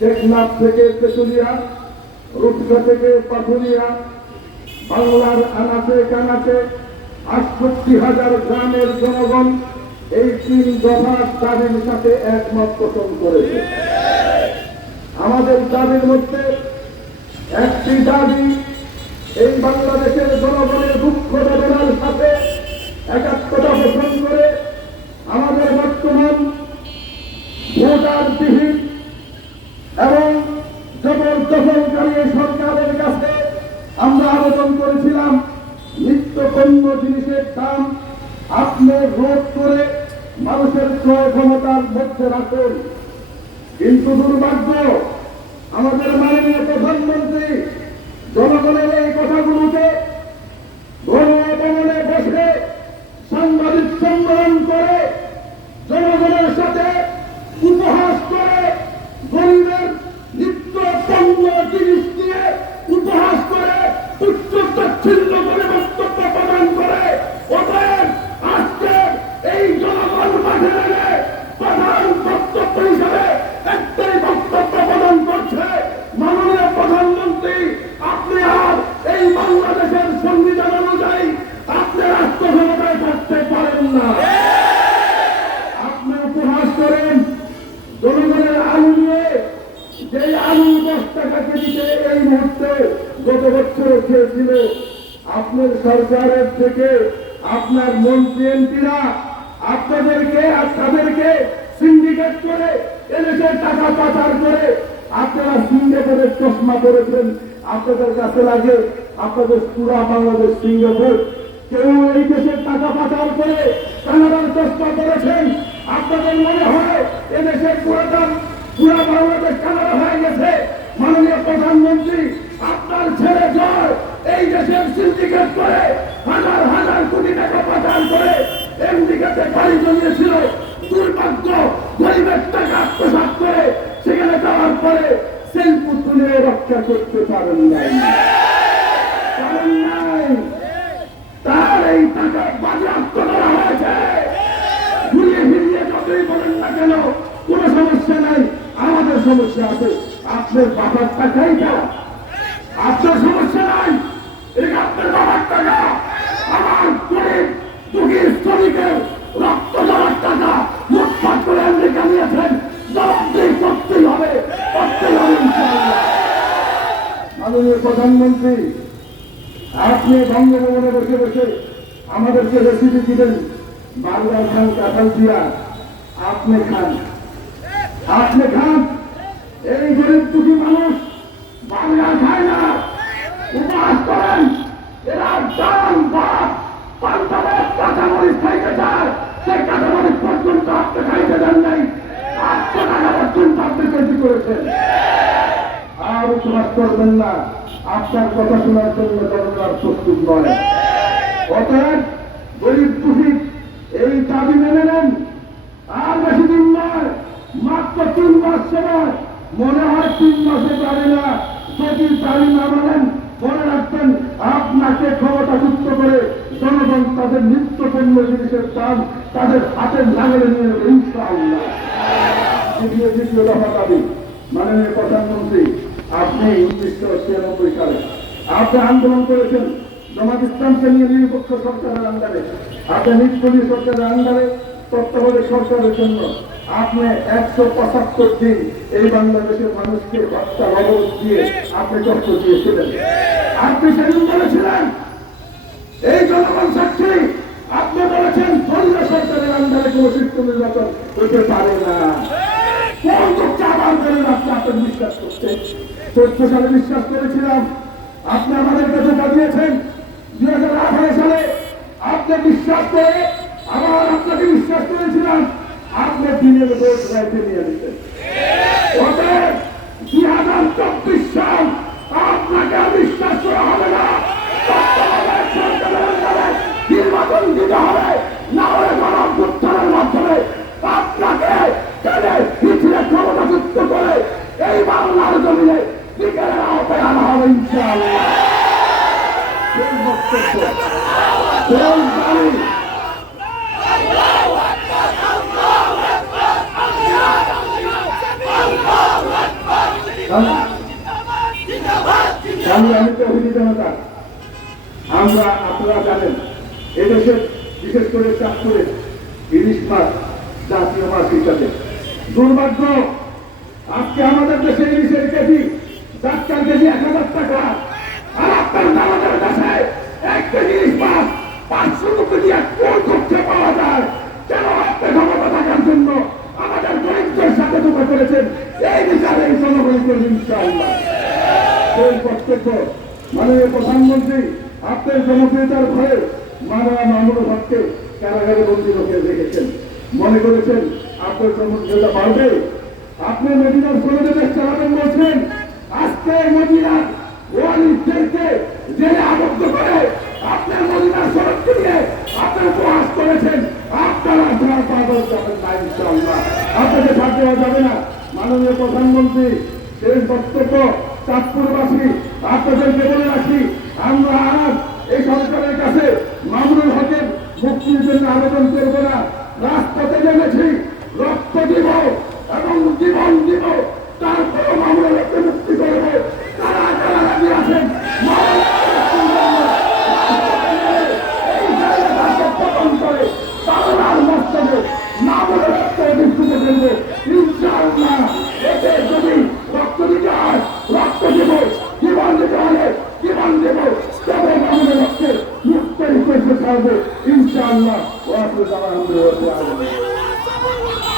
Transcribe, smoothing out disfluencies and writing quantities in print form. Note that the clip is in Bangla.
টেকনাফ থেকে তেতুলিয়া, রূপসা থেকে পাথুরিয়া, বাংলার আনাচে কানাচে 68,000 গ্রামের জনগণ এই 3 দফা দাবির সাথে একমত পোষণ করেছে। আমাদের দাবির মধ্যে একটি দাবি, এই বাংলাদেশের জনগণের দুঃখ বেদনার সাথে একাত্মতা পোষণ করে আমাদের বর্তমান ভোটারবিহীন এবং জবরদখলকারী সরকারের কাছে আমরা আবেদন করেছিলাম নিত্য পণ্য জিনিসের দাম আপনি রোধ করে মানুষের ক্রয় ক্ষমতার মধ্যে রাখুন। কিন্তু দুর্ভাগ্য, আমাদের মাননীয় প্রধানমন্ত্রী জনগণের এই কথাগুলোকে গণভবনে বসে সাংবাদিক সম্মেলন করে জনগণের সাথে উপহাস করে গরিবের নিত্য পণ্য জিনিস দিয়ে উপহাস করে উচ্চ তাচ্ছিল্য করে বক্তব্য প্রদান করে। অতএব আজকে এই জনগণ মাঠে নেমে প্রধান বক্তব্য হিসাবে একটাই বক্তব্য প্রদান করছে, মাননীয় প্রধানমন্ত্রী আপনি আর এই বাংলাদেশের সংবিধান অনুযায়ী আপনি রাষ্ট্র ক্ষমতায় থাকতে পারেন না। আপনি উপহাস করেন জনগণের আলু নিয়ে, যে আলু 10 টাকা কেজিতে এই মুহূর্তে গত বছর খেয়েছিল। আপনার সরকারের থেকে আপনার মন্ত্রী এমপিরা আপনাদেরকে আর তাদেরকে সিন্ডিকেট করে এদেশের টাকা পাচার করে আপনারা সিঙ্গাপুরের চশমা করেছেন। আপনাদের কাছে লাগে আপনাদের পুরা বাংলাদেশ সিঙ্গাপুর। কেউ এই দেশের টাকা পাচার করে কানাডার চশমা করেছেন। আপনাদের মনে হয় এদেশের পুরা বাংলাদেশ কানাডা হয়ে গেছে। মাননীয় প্রধানমন্ত্রী আপনার ছেলে জয় এই দেশের সিন্ডিকেট করে হাজার হাজার কোটি টাকা পাচার করে আমেরিকাতে বাড়ি জমিয়েছিল। দুর্ভাগ্য, গরিবের টাকা আত্মসাৎ করে সেখানে যাওয়ার পরে সেলফি তুলে রক্ষা করতে পারেন নাই। তার এই টাকা বাজেয়াপ্ত করা হয়েছে। ঘুরিয়ে ফিরিয়ে যতই বলেন না কেন কোন সমস্যা নাই, আমাদের সমস্যা আছে। আপনার বাবার টাকাই দেওয়া, আপনার সমস্যা নাই, এটা আপনার বাবার টাকা। আমার গরিব দুঃখী শ্রমিকের রক্ত দেওয়ার টাকা লুটপাট করে আমেরিকা নিয়েছেন, জবাবদিহি করতেই হবে, করতেই হবে ইনশাআল্লাহ। মাননীয় প্রধানমন্ত্রী আপনি বঙ্গভবনে বসে বসে আমাদেরকে রেসিপি দিবেন, বার্গার খান, কাঁঠাল দিয়া আপনি খান, আপনি খান। এই গরিব দুঃখী মানুষ বার্গার খায় না, উপহাস করেন। এরা ডাল ভাত পাল্টাবে কাঁচামরিচ খাইতে চায়, সেই কাঁচামরিচ পর্যন্ত আপনি খাইতে দেন নাই। 800 টাকা পর্যন্ত আপনি তৈরি করেছেন। আর উপহাস করবেন না, আপনার কথা শোনার জন্য জনগণ প্রস্তুত নয়। অতএব গরিব দুঃখী এই দাবি মেনে নেন। আর বেশি দিন নয়, মাত্র 3 মাস সময়। মনে হয় 3 মাসে পারে না। যদি দাবি না মানেন মনে রাখবেন আপনাকে ক্ষমতাযুক্ত করে জনগণ তাদের নিত্য পণ্য জিনিসের দাম তাদের হাতের নাগালে নিয়ে নেবে ইনশাআল্লাহ। দ্বিতীয় দফা দাবি, মাননীয় প্রধানমন্ত্রী আপনি 1996 সালে আপনি আন্দোলন করেছেন জামাত ইসলামকে নিয়ে নিরপেক্ষ সরকারের আন্ডারে, আপনি নিষ্পত্তি সরকারের আন্ডারে তত্ত্বাবধায়ক সরকারের জন্য আপনি 175 দিন এই বাংলাদেশের মানুষকে হত্যা অবরোধ দিয়ে আপনি কষ্ট দিয়েছিলেন। আপনি সেদিন বলেছিলেন, এই জনগণ সাক্ষী, আপনি বলেছেন দলীয় সরকারের আন্ডারে কোন সুষ্ঠু নির্বাচন হতে পারে না। কোন তথ্য আবার করেন আপনি আপনার বিশ্বাস করতে? 14 সালে বিশ্বাস করেছিলাম, আপনি আমাদের কাছে বাজিয়েছেন। 2018 সালে আপনি বিশ্বাস করে আবার আপনাকে বিশ্বাস করেছিলাম, আপনি দিনের ভোট রাইতে নিয়ে নিতেন। 2024 সাল আপনাকে বিশ্বাস করা হবে না। নির্বাচন দিতে হবে, না হলে গণঅভ্যুত্থানের মাধ্যমে আপনাকে পিছিয়ে ক্ষমতাযুক্ত করে এই বাংলার জমিনে বিকেলের আওতায় আনা হবে ইনশাআল্লাহ। সেই বক্তব্য আমি তৌহিদি জনতা, আমরা আপনারা জানেন এদেশের বিশেষ করে চাঁদপুরে ইলিশ মাছ জাতীয় মাছ হিসাবে দুর্ভাগ্য আজকে আমাদের দেশে ইলিশের কেজি 1,000 টাকা, আর আপনার আমাদের কাছে 1 কেজি ইলিশ মাছ 500 রুপি দিয়ে কোন করতে পাওয়া যায়। কেন আপনি ক্ষমতা থাকার জন্য আমাদের গরিবদের সাথে ধোকা করেছেন? এই বিচারে জনগণ করবেন ইনশাআল্লাহ। সেই বক্তব্য মাননীয় প্রধানমন্ত্রী আপনার জনপ্রিয়তার ভয়ে মাননীয় মামুনুল হককে কারাগারে বন্দী রেখে রেখেছেন, মনে করেছেন আপনার জনপ্রিয়তা বাড়বে। আপনি মদিনার সনদে দেশ চালাবেন বলছেন, আজকে মদিনার ওয়ালিদেরকে জেলে আবদ্ধ করে আপনার মদিনার সনদকে নিয়ে আপনার উপহাস করেছেন। আপনারা আপনার পাগল যাবেন না ইনশাআল্লাহ, আপনাকে ছাড় দেওয়া যাবে না। মাননীয় প্রধানমন্ত্রী শেষ বক্তব্য চাঁদপুরবাসী আপনাদেরকে বলে রাখি, আমরা আজ এই সরকারের কাছে মামুনুল হকের মুক্তির জন্য আবেদন করব না, রাজপথে নেমেছি, রক্ত দিব এবং জীবন দিব, তারপরে মামুনুল হককে মুক্তি করব। তারা যারা রাজি আছেন পতন করে তার মস্তকে মামুনুল হককে অধিষ্ঠিত করব ইনশাআল্লাহ। এতে যদি রক্ত দিতে হয় রক্ত দেব, জীবন দিতে হলে জীবন দেব, তবে মামুনুল হককে মুক্ত হিসেবে ছাড়বো ইনশাআল্লাহ।